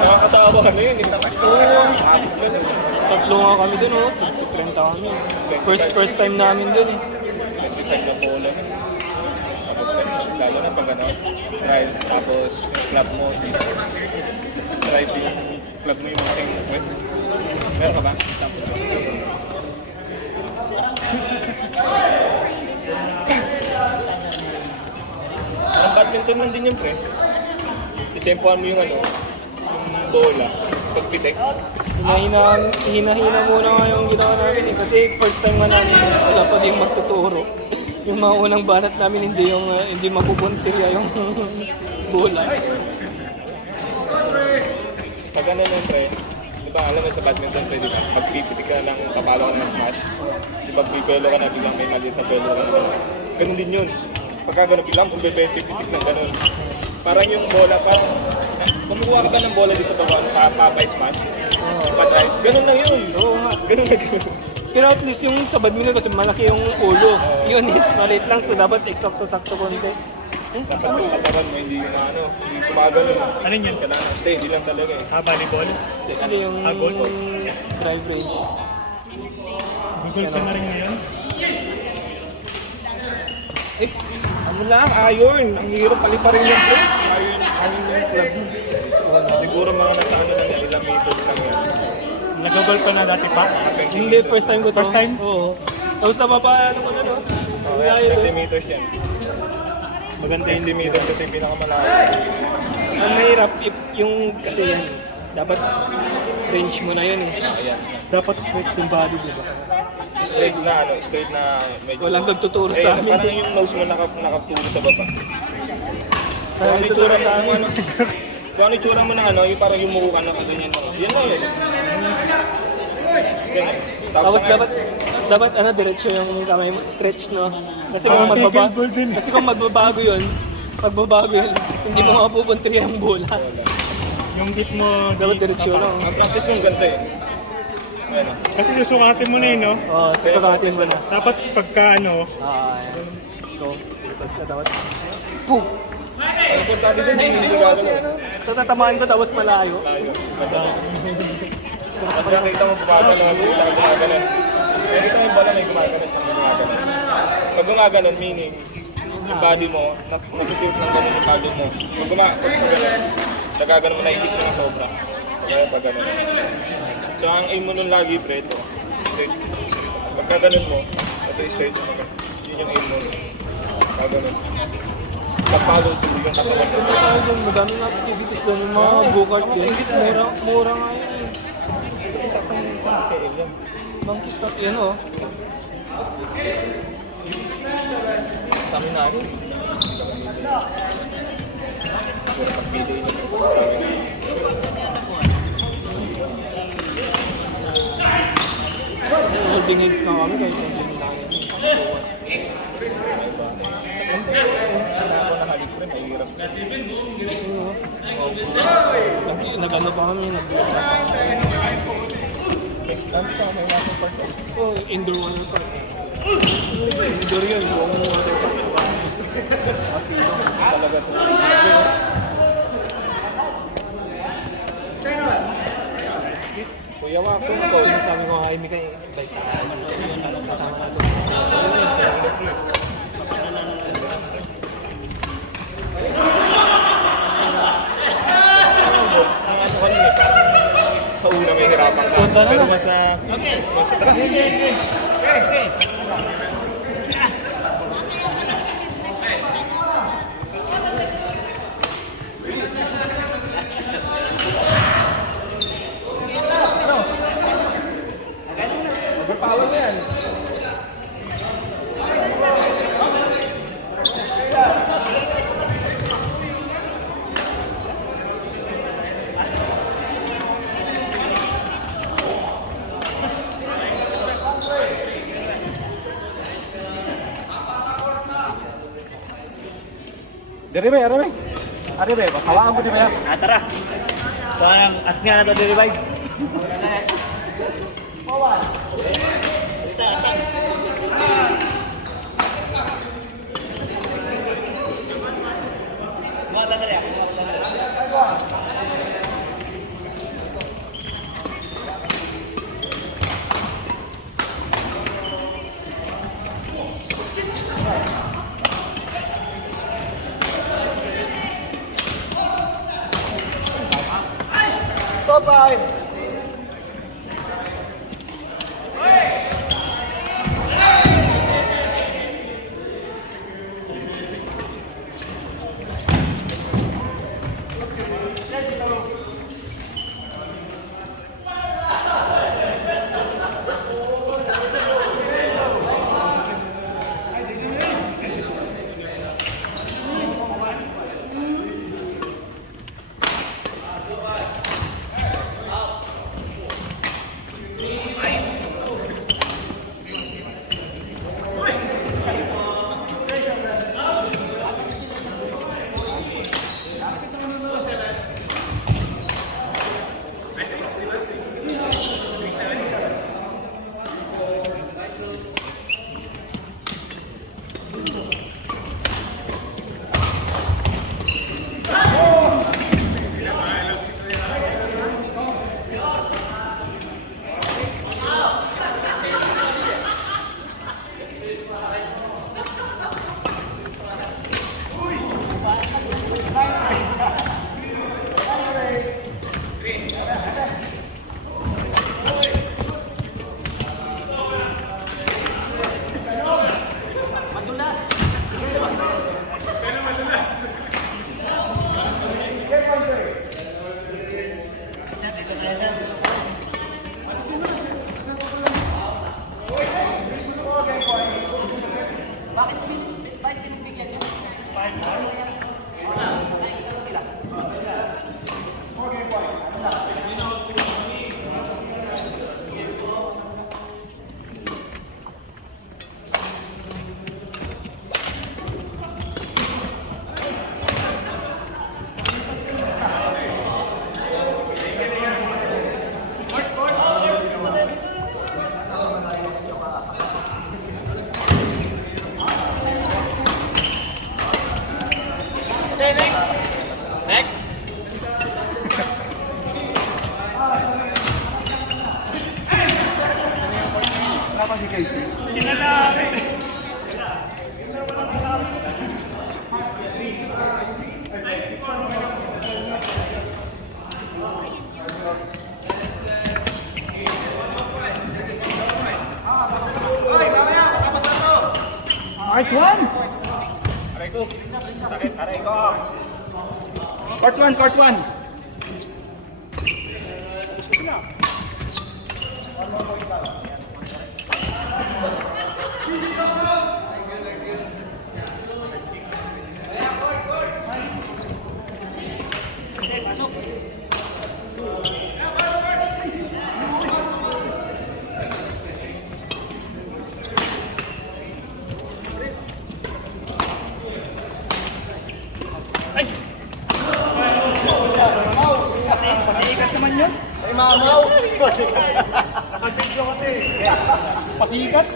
Nakakasawa kami yun. Tatlo nga kami dun, oh. 30 kami. First time namin dun, eh. 25 na bola. Lalo na pag ano, drive, tapos yung club mo is drive yung club mo yung mga tingin. Meron ka ba? Tapos ang badminton lang din yun, pre. Titempohan mo yung ano, yung bola, pagpitik. Hina-hina muna nga yung ginawa namin, eh. Kasi first time nga namin, wala pa din magtuturo. Yung mga unang banat namin hindi mapupuntirya yung bola. Pag ano nun, pre, di ba alam mo sa badminton, pre, di ba? Pag pipitik ka lang, kapalo ka ng smash, di ba pipelo ka na, biglang may maliit na pelo ka na. Ganun din yun. Pagka ganun, biglang kung pipitik ng ganun. Parang yung bola, parang kumukuha ka ba ng bola di sa baba, pa-smash? Pa-drive? Ganun lang yun. Oo nga. Ganun na ganun. Pero at least yung sa badminton kasi malaki yung ulo. Yun is maliit lang, so dapat eksakto-sakto konti. Dapat yung katawan mo, hindi na ano, hindi kumagano. Alin yun? Kailangan steady lang talaga eh. Volleyball? Ano yung drive range? Google ka na rin ngayon? Eh, ano lang, iron. Ang hirap paliparin yung play. Iron yung club. Siguro mga nasa ano lang yan, ilang meters lang yan. Nag-golf ka na dati pa? Hindi, first time ko to. First time? Oo. Tapos ano ko na, no? Oh, yan, 20 meters yan. Maganda yung 20 meters kasi yung pinakamalayo. Ang mahirap, yung kasi yan, dapat range mo na yun, eh. Ayan. Dapat straight yung body, di ba? Straight na medyo... Walang nagtuturo sa amin. Parang yung nose mo nakaturo sa baba. Kung ano yung tsura sa ano, kung ano yung tsura mo na ano, yung parang yung mukha ka na ganyan lang. Yan lang yun. Ganyan. Tapos dapat diretso yung kamay mo, stretch, no? Kasi kung magbabago yun, hindi mo mapupuntir yung bola. Yung hit mo, Dapat diretsyo lang. Ang practice mong ganito eh. Ano? kasi susukatin mo na yun, no? Oo, sasakatin mo na. Dapat pagka ano, So, dapat. Boom! Ang importante din yung hindi gagawin mo. So, tatamaan ko tapos malayo. Tayo. Kasi nakita mo bumaba lang ako, tsaka gumaganon. Nakita mo yung bala may gumaganon, tsaka gumaganon. Pag gumaganon, meaning, yung body mo, natutulog ng ganun yung talo mo. Pag gumaganon, nagaganon mo, naihip mo ng sobra. Pag gano'n. So, ang aim mo nun lagi, pre, ito. Straight. Pagka ganun mo, ito straight. Yun yung aim mo. Pagka ganun. Pag-follow through yung katawan mo. Madami nga activities doon, yung mga go-kart games. Mura nga yun, eh. Sa KL yan. Monkey stop yan, oh. Sa amin na ano. Siguro pag-pili yun. Sa amin na. Holding hands na kami kahit medyo nilangin. Ako nakalig ko rin, mahirap. Nag-ano pa kami, Best lang ito, may water park. Oh, indoor water park. Indoor yun, buong water park. Talaga ito. Kuya Wako, Sabi ko kay Mika, bike. Kasama na ito. sa una may hirapan ka. Punta na Pero na. mas sa traffic. Overpower mo yan. Dari be, ari be. Hawakan mo di ba? Tara. Parang at nga na to revive. Top 5. Okay, next. Next. Nice one! Aray ko. Sakit, aray ko. Court 1, court 1. Pasikat naman yun. Ay, mamaw. Pasikat.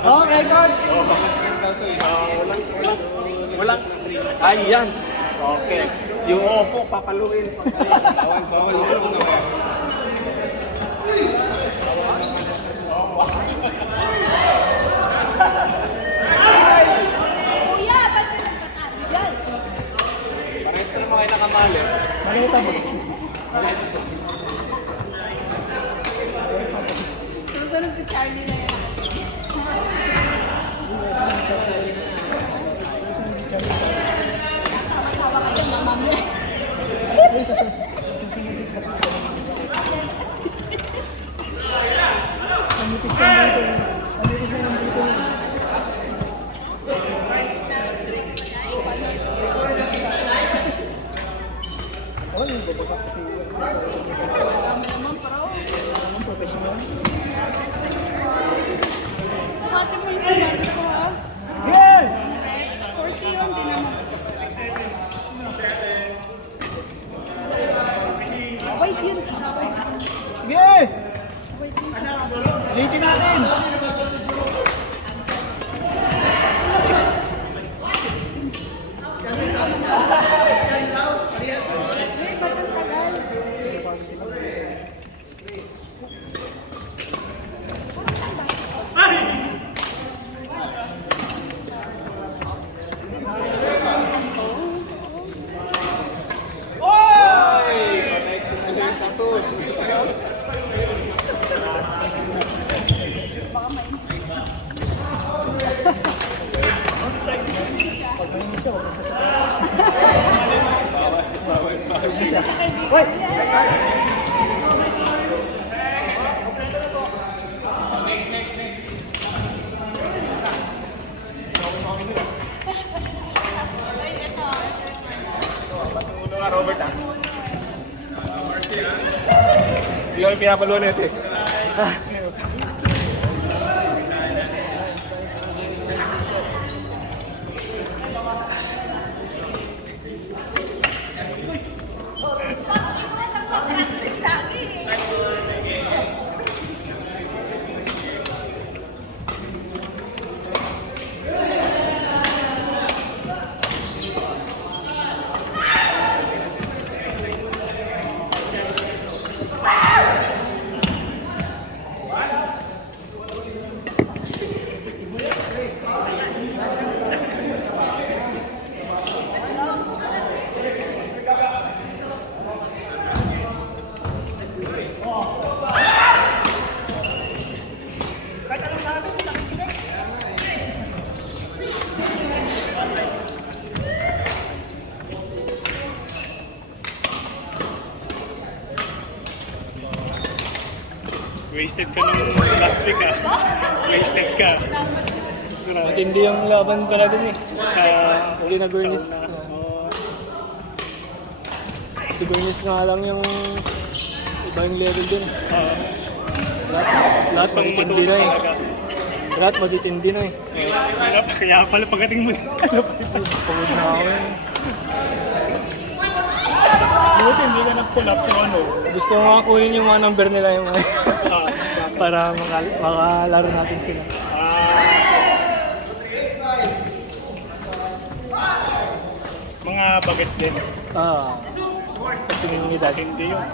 Okay, God. Walang. Ayan. Okay. Yung opo, papaluin. Bawal yun. Kuya, ba't ka nagkakali dyan? Parehas ka naman kayo nakamali. Malita mo. Susunod si Charlie na yan. Sama-sama kayo, mamam niya. Hati mo yung sulat ko, ha? Red, 40 yun, di naman. White yun, isa white. Sige! White yun. Litin natin! Ay, ba't ang tagal? Robert, ah. Hindi kami pinapaluan ito eh. Nagpa-practice lagi eh. Wasted ka nung last week ah. Wasted ka. Grabe. Matindi yung laban pala dun eh. Sa Uli na Bernice. sa una. Oo. Si Bernice nga lang yung iba yung level dun. Lahat Isang matitindi na matuto eh. talaga. Lahat matitindi na eh. Kaya pala pagdating mo. Pagod na ako eh. Buti hindi ka nag-pull up sa ano. Gusto ko nga kunin yung mga number nila yung mga Ah, para makalaro natin sila. mga bagets din. Kasi yung edad. Hindi yun.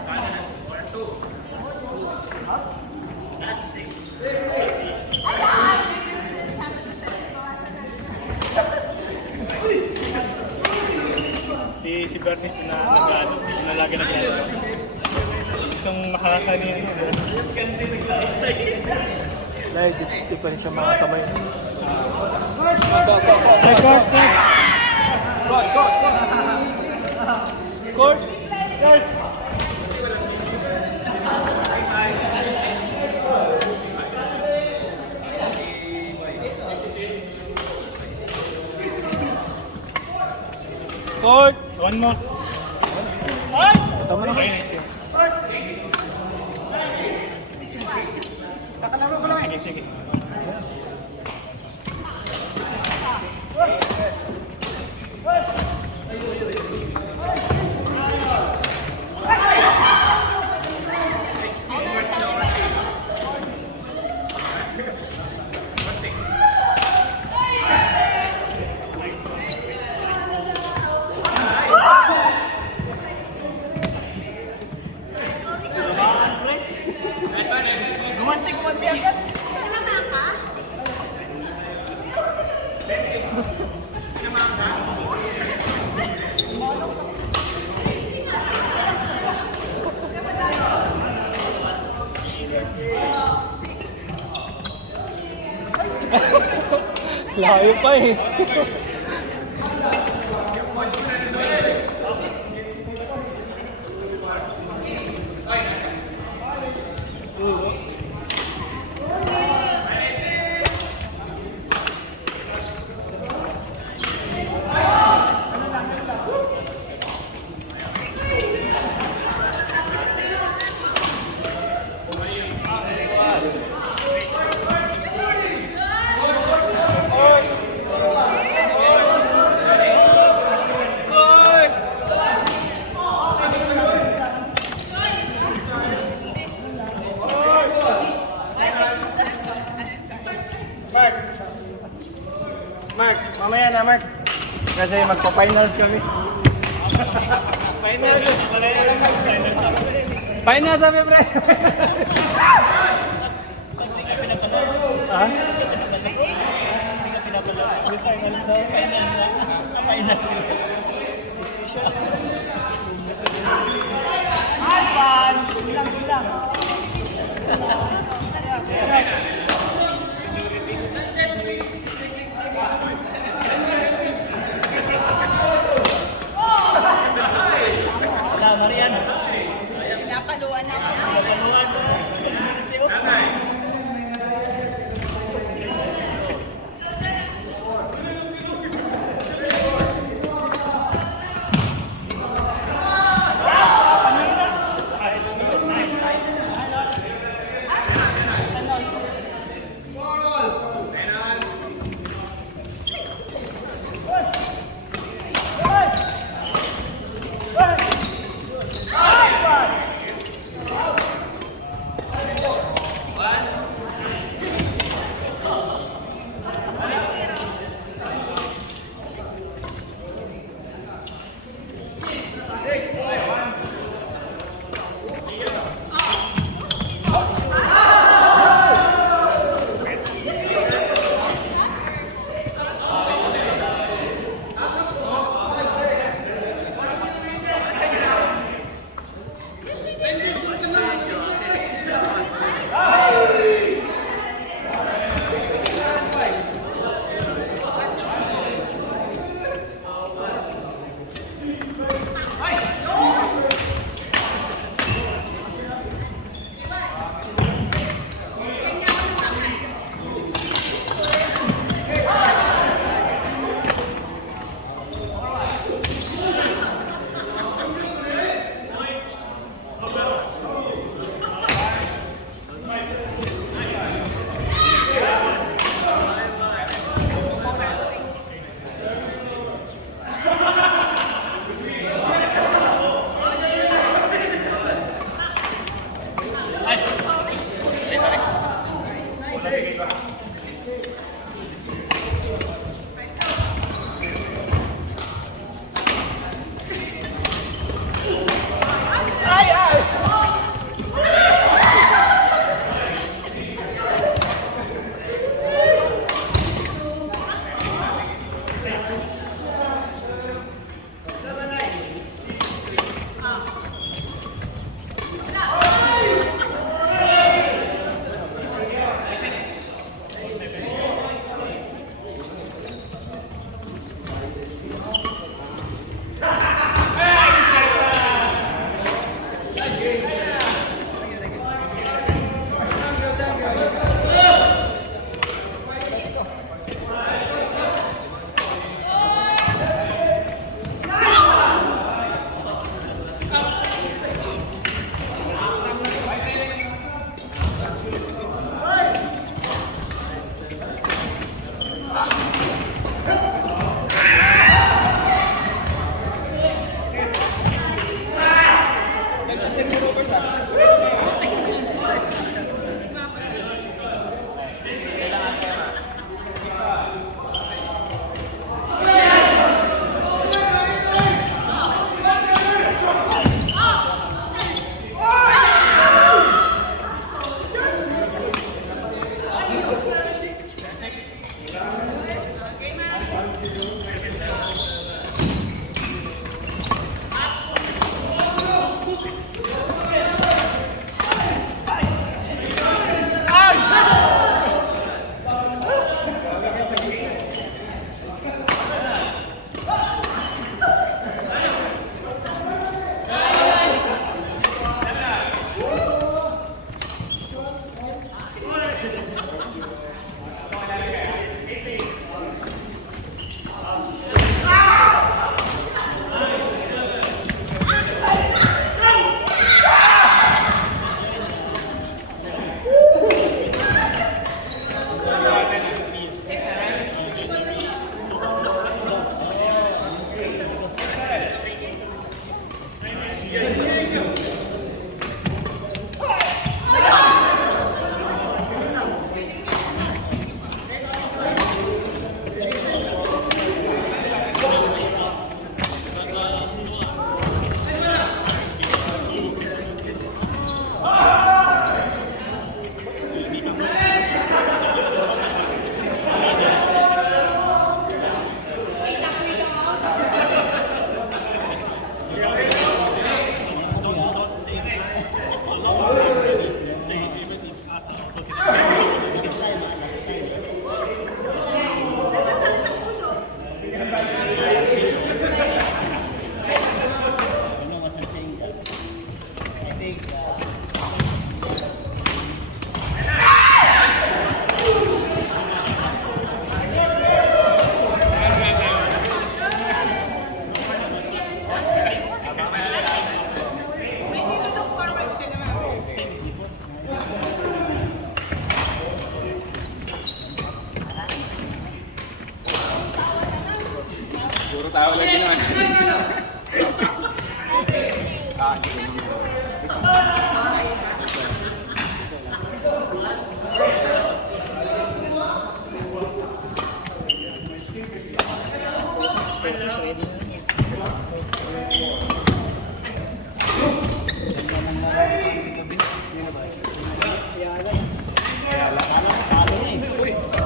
Si Bernice na nag-ano, na lagi nag-ano. Isang makakasa niya yun. Dahil di pa rin siya makasamay. Court! Court! One more. Tama na. Okay, nice yun. Sige, sige. Gumanti agad. Layo pa eh. Mark, mamaya na Mark. Kasi magpa-finals kami. Finals kami, pre. Pinapaluan na.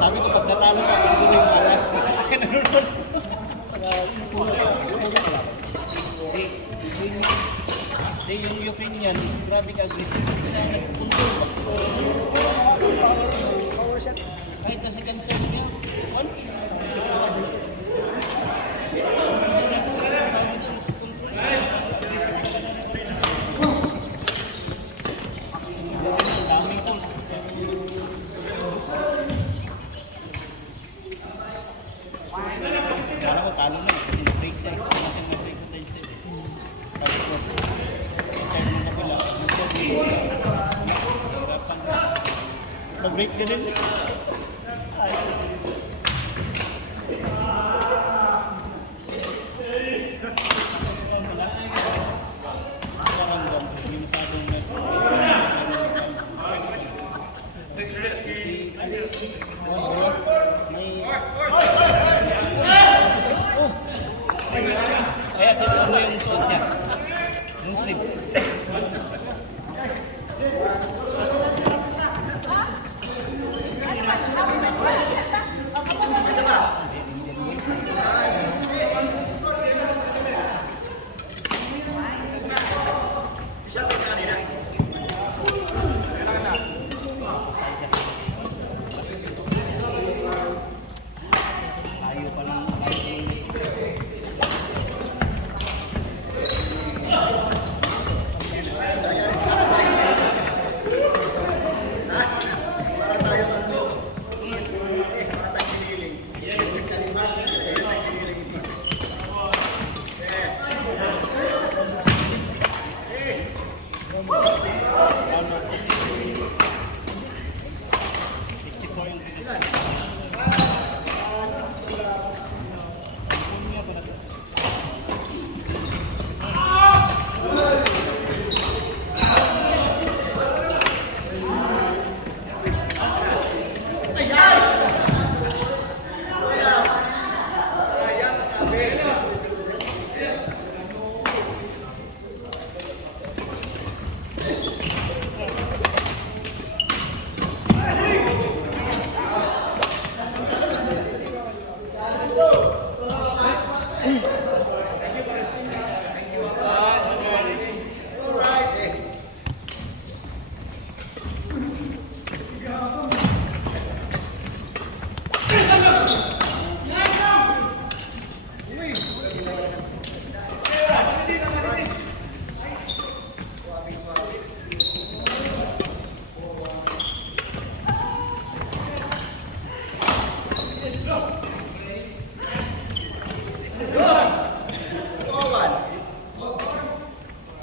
Sabi ko, pag natalo ka, hindi mo yung malas. Kasi nanonood. Hindi, yung opinion is grabe ka-aggressive. Kahit na si concern niya, kala ko talo na eh. Kasi na-break siya. Kasi na-break sa tayo siya. Tapos ko, side mo na pala. Nag-break ka din. Kaya tignan mo yung suot niya. Yung sleeve.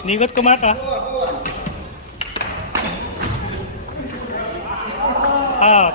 Nigot ko mata. Ah.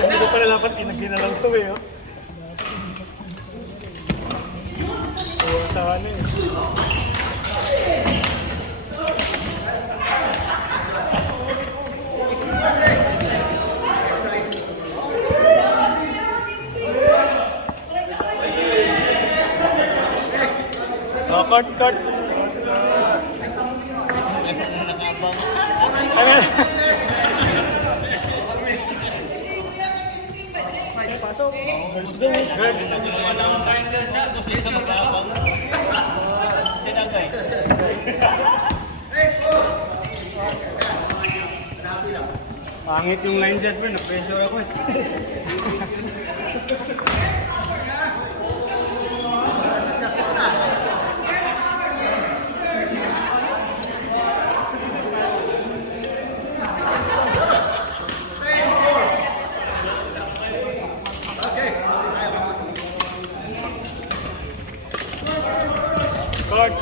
Hindi ko pala dapat pinagdina lang ito eh. Oo, tawa na eh. Oh, court. Ano? Pasok. Girls daw. Girls. Wala akong time din na. Gusto ito mag-aabang. Tinagay. Pangit yung line dyan, bro. Na-pressure ako eh. Court.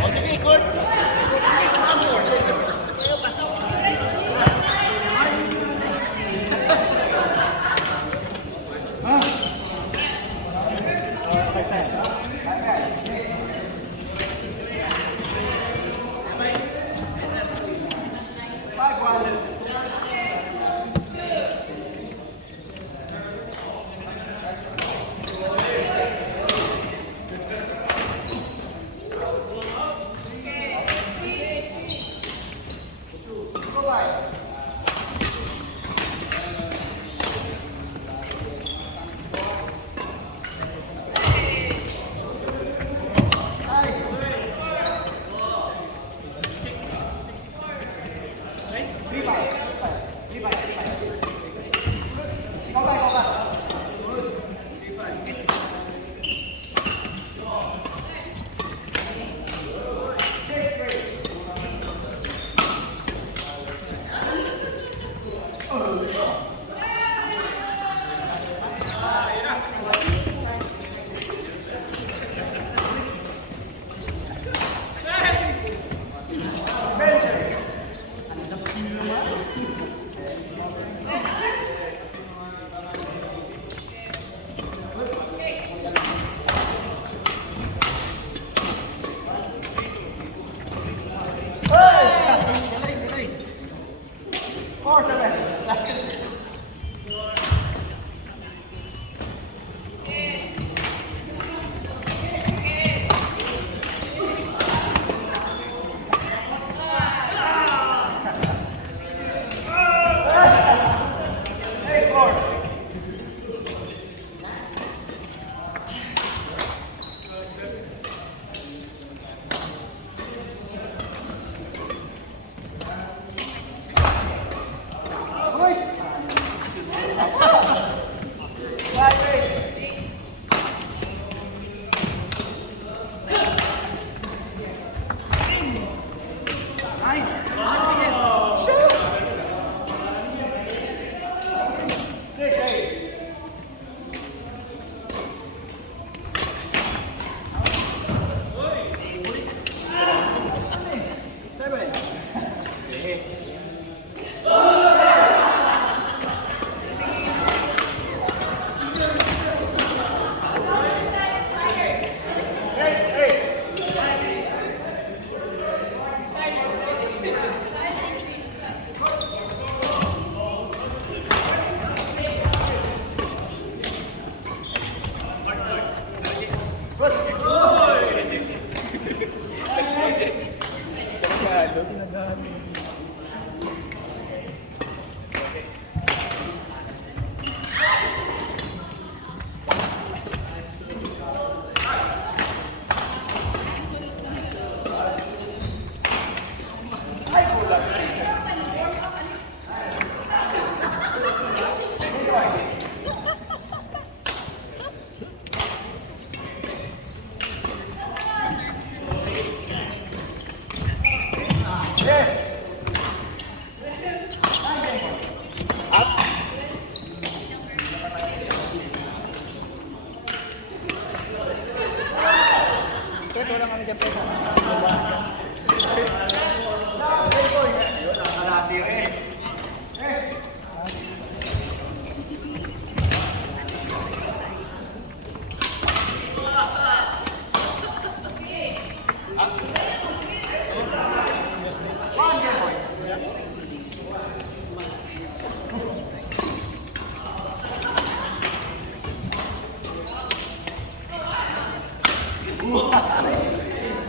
O sige, court.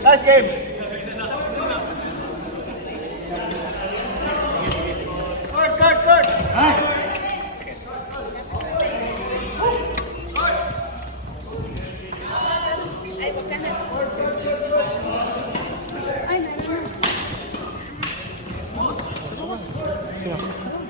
Nice game. Good. Ay, wag ka na. Ay, meron na. Sino?